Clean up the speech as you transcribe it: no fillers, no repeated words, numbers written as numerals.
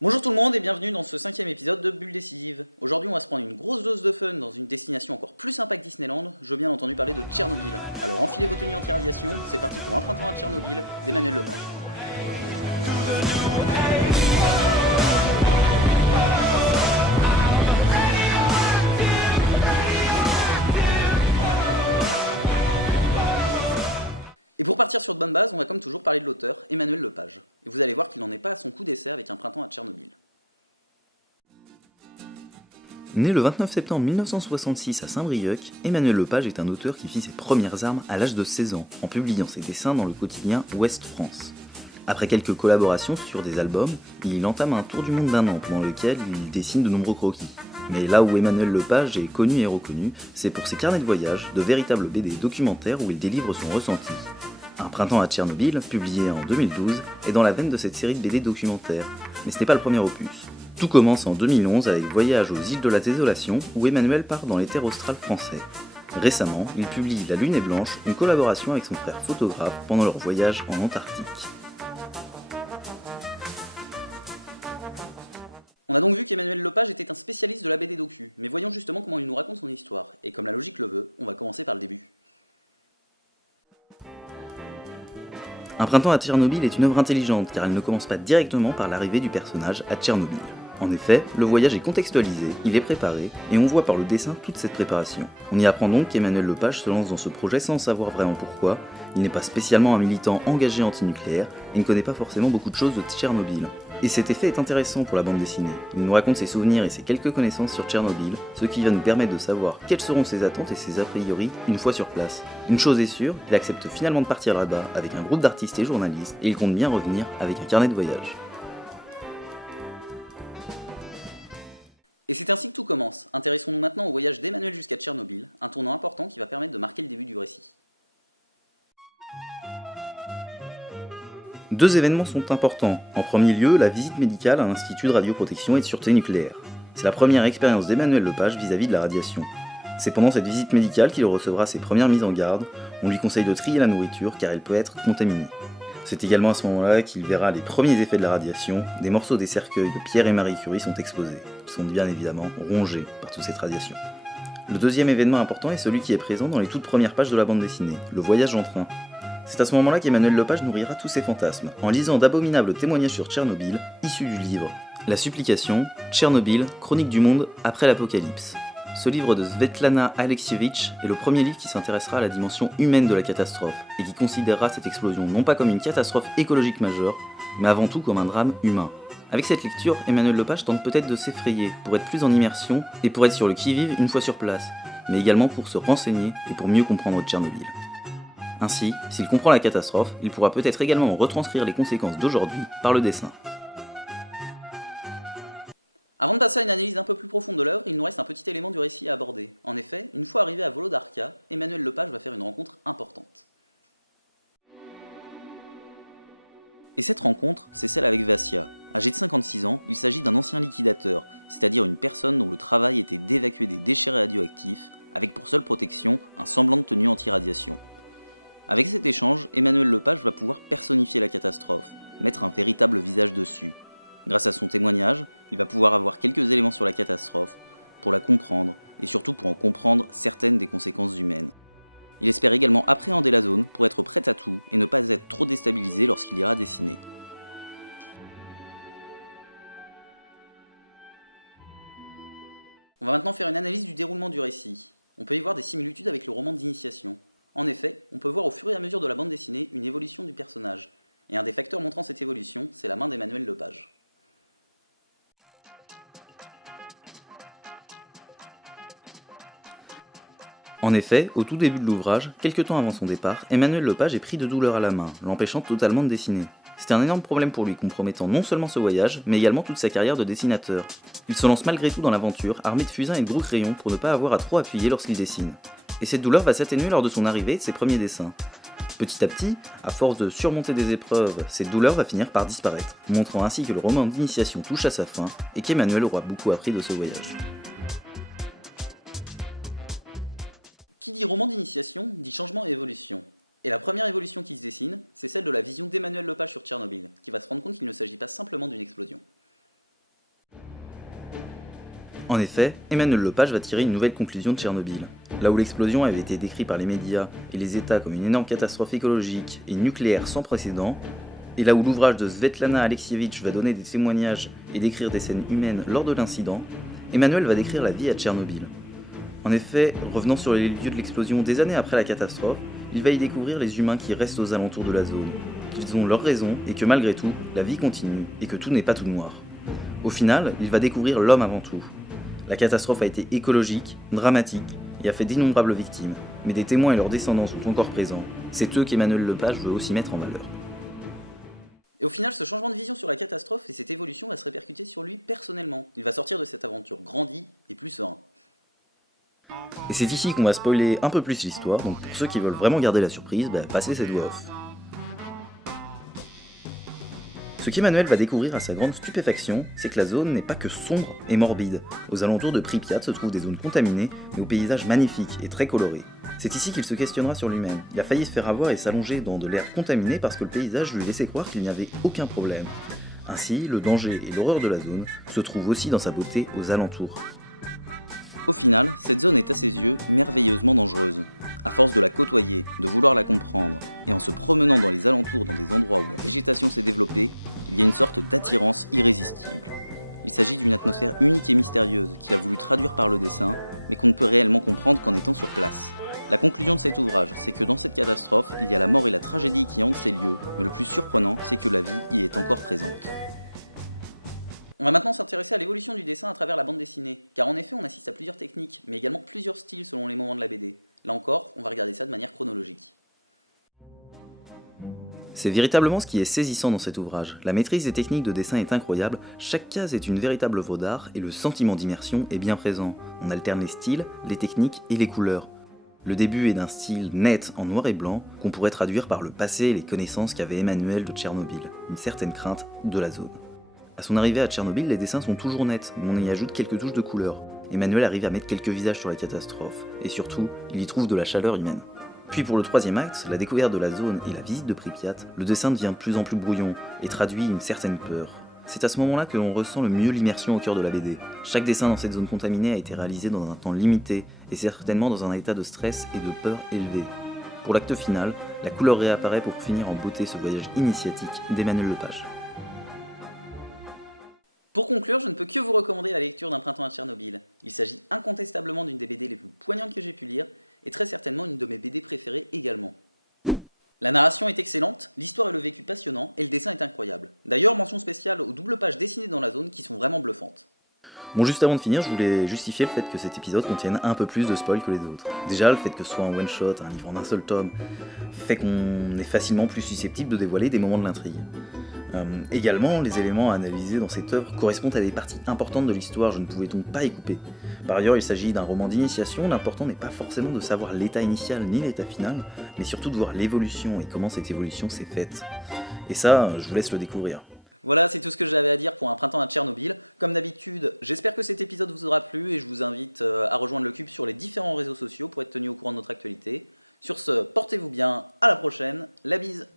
Bonjour tout le monde et bienvenue dans ce 5ème épisode de Bulle Décisive. Aujourd'hui on va se prendre une grosse dose de fun dans une destination encore plus sympa que Disneyland, je veux bien entendu parler de Tchernobyl. Alors enfilez vos tenues anti-radiation, c'est parti pour un printemps à Tchernobyl d'Emmanuel Lepage. Et pour partir sur de bonnes bases, on va comme toujours parler de l'auteur, Emmanuel Lepage. Et vous allez voir qu'il n'en est pas à son coup d'essai avec un printemps à Tchernobyl. Né le 29 septembre 1966 à Saint-Brieuc, Emmanuel Lepage est un auteur qui fit ses premières armes à l'âge de 16 ans, en publiant ses dessins dans le quotidien Ouest France. Après quelques collaborations sur des albums, il entame un tour du monde d'1 an pendant lequel il dessine de nombreux croquis. Mais là où Emmanuel Lepage est connu et reconnu, c'est pour ses carnets de voyage, de véritables BD documentaires où il délivre son ressenti. Un printemps à Tchernobyl, publié en 2012, est dans la veine de cette série de BD documentaires, mais ce n'est pas le premier opus. Tout commence en 2011 avec Voyage aux îles de la Désolation, où Emmanuel part dans les terres australes français. Récemment, il publie La Lune est blanche, une collaboration avec son frère photographe pendant leur voyage en Antarctique. On a donc vu qu'Emmanuel Lepage était un spécialiste de la BD docu, mais voyons justement comment il nous raconte son histoire, et comme la logique le veut, on va commencer par le début. Un printemps à Tchernobyl est une œuvre intelligente car elle ne commence pas directement par l'arrivée du personnage à Tchernobyl. En effet, le voyage est contextualisé, il est préparé, et on voit par le dessin toute cette préparation. On y apprend donc qu'Emmanuel Lepage se lance dans ce projet sans savoir vraiment pourquoi, il n'est pas spécialement un militant engagé anti-nucléaire, et ne connaît pas forcément beaucoup de choses de Tchernobyl. Et cet effet est intéressant pour la bande dessinée. Il nous raconte ses souvenirs et ses quelques connaissances sur Tchernobyl, ce qui va nous permettre de savoir quelles seront ses attentes et ses a priori une fois sur place. Une chose est sûre, il accepte finalement de partir là-bas avec un groupe d'artistes et journalistes, et il compte bien revenir avec un carnet de voyage. Et c'est ainsi que tout commence. Intéressons-nous maintenant au voyage d'Emmanuel jusqu'à Tchernobyl, un tournant important qui va permettre de marquer le début du récit. Deux événements sont importants. En premier lieu, la visite médicale à l'Institut de radioprotection et de sûreté nucléaire. C'est la première expérience d'Emmanuel Lepage vis-à-vis de la radiation. C'est pendant cette visite médicale qu'il recevra ses premières mises en garde. On lui conseille de trier la nourriture car elle peut être contaminée. C'est également à ce moment-là qu'il verra les premiers effets de la radiation. Des morceaux des cercueils de Pierre et Marie Curie sont exposés. Ils sont bien évidemment rongés par toute cette radiation. Le deuxième événement important est celui qui est présent dans les toutes premières pages de la bande dessinée, le voyage en train. C'est à ce moment-là qu'Emmanuel Lepage nourrira tous ses fantasmes, en lisant d'abominables témoignages sur Tchernobyl, issus du livre La Supplication, Tchernobyl, Chronique du monde après l'apocalypse. Ce livre de Svetlana Alexievitch est le premier livre qui s'intéressera à la dimension humaine de la catastrophe, et qui considérera cette explosion non pas comme une catastrophe écologique majeure, mais avant tout comme un drame humain. Avec cette lecture, Emmanuel Lepage tente peut-être de s'effrayer, pour être plus en immersion, et pour être sur le qui-vive une fois sur place, mais également pour se renseigner et pour mieux comprendre Tchernobyl. Ainsi, s'il comprend la catastrophe, il pourra peut-être également retranscrire les conséquences d'aujourd'hui par le dessin. Avant de passer à une analyse un peu plus profonde de l'œuvre, il nous reste un petit élément du récit à aborder. En effet, une fois arrivé à Volodarka, Emmanuel Lepage va faire une rencontre importante. Et cette rencontre, c'est celle avec Vassia. Âgé de 56 ans, il s'agit d'un ancien liquidateur, c'est-à-dire une personne dont le travail était d'évacuer des déchets radioactifs, avec pour seule protection un semblant de tenue anti-radiation. Avec cet échange, Emmanuel Lepage va pouvoir personnifier la catastrophe, mettre un véritable visage dessus. Grâce à son témoignage, il va pouvoir avoir quelques éléments sur la catastrophe, pour la comprendre, et surtout pour en comprendre certaines des conséquences humaines. Il espère également appréhender la zone pour être prêt à tout et ne pas être trop déstabilisé lorsqu'il ira dessiner. On va maintenant faire une analyse du déroulement du récit. On peut y voir des similitudes avec le roman d'initiation. En effet, on peut voir au fur et à mesure de la bande dessinée une évolution du personnage, et un des facteurs montrant cette évolution, c'est la main d'Emmanuel Lepage. En effet, au tout début de l'ouvrage, quelques temps avant son départ, Emmanuel Lepage est pris de douleur à la main, l'empêchant totalement de dessiner. C'est un énorme problème pour lui, compromettant non seulement ce voyage, mais également toute sa carrière de dessinateur. Il se lance malgré tout dans l'aventure, armé de fusains et de gros crayons pour ne pas avoir à trop appuyer lorsqu'il dessine. Et cette douleur va s'atténuer lors de son arrivée et de ses premiers dessins. Petit à petit, à force de surmonter des épreuves, cette douleur va finir par disparaître, montrant ainsi que le roman d'initiation touche à sa fin, et qu'Emmanuel aura beaucoup appris de ce voyage. Qui dit roman d'initiation, dit changement et évolution. Et la première évolution qui se dessine, c'est celle de la vision d'Emmanuel Lepage sur Tchernobyl, qui va se rendre compte qu'il ne s'agit pas simplement d'une explosion. En effet, Emmanuel Lepage va tirer une nouvelle conclusion de Tchernobyl. Là où l'explosion avait été décrite par les médias et les États comme une énorme catastrophe écologique et nucléaire sans précédent, et là où l'ouvrage de Svetlana Alexievitch va donner des témoignages et décrire des scènes humaines lors de l'incident, Emmanuel va décrire la vie à Tchernobyl. En effet, revenant sur les lieux de l'explosion des années après la catastrophe, il va y découvrir les humains qui restent aux alentours de la zone, qu'ils ont leurs raisons et que malgré tout, la vie continue et que tout n'est pas tout noir. Au final, il va découvrir l'homme avant tout. La catastrophe a été écologique, dramatique et a fait d'innombrables victimes, mais des témoins et leurs descendants sont encore présents. C'est eux qu'Emmanuel Lepage veut aussi mettre en valeur. Et au final, ce changement de vision sur la catastrophe et cette évolution va se répercuter sur lui personnellement. Il va sortir de cette aventure grandi et plus serein. Et c'est ici qu'on va spoiler un peu plus l'histoire, donc pour ceux qui veulent vraiment garder la surprise, passez cette voix off. Ce qu'Emmanuel va découvrir à sa grande stupéfaction, c'est que la zone n'est pas que sombre et morbide. Aux alentours de Pripyat se trouvent des zones contaminées, mais au paysage magnifique et très coloré. C'est ici qu'il se questionnera sur lui-même. Il a failli se faire avoir et s'allonger dans de l'air contaminé parce que le paysage lui laissait croire qu'il n'y avait aucun problème. Ainsi, le danger et l'horreur de la zone se trouvent aussi dans sa beauté aux alentours. Au final, cette zone est à ses yeux merveilleusement dangereuse. À force de la côtoyer, de vouloir la comprendre, et en se promenant dans les alentours dans des endroits où la végétation s'est développée, il y a une sorte d'attirance irrésistible. Il s'agit d'une atmosphère unique et mystérieuse qu'il a voulu traduire par le dessin, mais qu'on ne peut réellement comprendre qu'en étant sur place. La conclusion de cet ouvrage, c'est que dans cette catastrophe, il y a la mort et la tragédie qui hantent ces lieux, mais le plus surprenant, c'est que la vie y est encore présente. On va maintenant s'intéresser à l'évolution du dessin à travers la bande dessinée, car en effet on assiste à plusieurs techniques, mais également plusieurs styles selon les moments de la BD. Là encore, on va regarder ça de manière chronologique. C'est véritablement ce qui est saisissant dans cet ouvrage. La maîtrise des techniques de dessin est incroyable, chaque case est une véritable œuvre d'art et le sentiment d'immersion est bien présent. On alterne les styles, les techniques et les couleurs. Le début est d'un style net en noir et blanc qu'on pourrait traduire par le passé et les connaissances qu'avait Emmanuel de Tchernobyl, une certaine crainte de la zone. À son arrivée à Tchernobyl, les dessins sont toujours nets, mais on y ajoute quelques touches de couleur. Emmanuel arrive à mettre quelques visages sur la catastrophe, et surtout, il y trouve de la chaleur humaine. Puis pour le troisième acte, la découverte de la zone et la visite de Pripyat, le dessin devient de plus en plus brouillon, et traduit une certaine peur. C'est à ce moment-là que l'on ressent le mieux l'immersion au cœur de la BD. Chaque dessin dans cette zone contaminée a été réalisé dans un temps limité, et certainement dans un état de stress et de peur élevé. Pour l'acte final, la couleur réapparaît pour finir en beauté ce voyage initiatique d'Emmanuel Lepage. Pour conclure, je ne peux que vous recommander la lecture d'Un printemps à Tchernobyl. Il s'agit incontestablement d'une des BD les plus poignantes que j'ai pu lire, et très certainement une de mes BD préférées également. La narration est excellente, l'histoire et le vécu passionnant, et le dessin est incroyable. D'ailleurs, mention spéciale aux doubles pages dessinées dans la zone qui sont vraiment bluffantes. Bon, juste avant de finir, je voulais justifier le fait que cet épisode contienne un peu plus de spoil que les autres. Déjà, le fait que ce soit un one-shot, un livre en un seul tome, fait qu'on est facilement plus susceptible de dévoiler des moments de l'intrigue. Également, les éléments à analyser dans cette œuvre correspondent à des parties importantes de l'histoire, je ne pouvais donc pas y couper. Par ailleurs, il s'agit d'un roman d'initiation, l'important n'est pas forcément de savoir l'état initial ni l'état final, mais surtout de voir l'évolution et comment cette évolution s'est faite. Et ça, je vous laisse le découvrir. Voilà, c'est tout ce que j'avais à dire pour Un printemps à Tchernobyl. Comme d'habitude, j'espère que cet épisode vous aura plu et je vous invite à rejoindre le Cube sur les différents réseaux sociaux pour être tenu au courant de notre actualité. Sur ce, portez-vous bien, à la prochaine, la bise!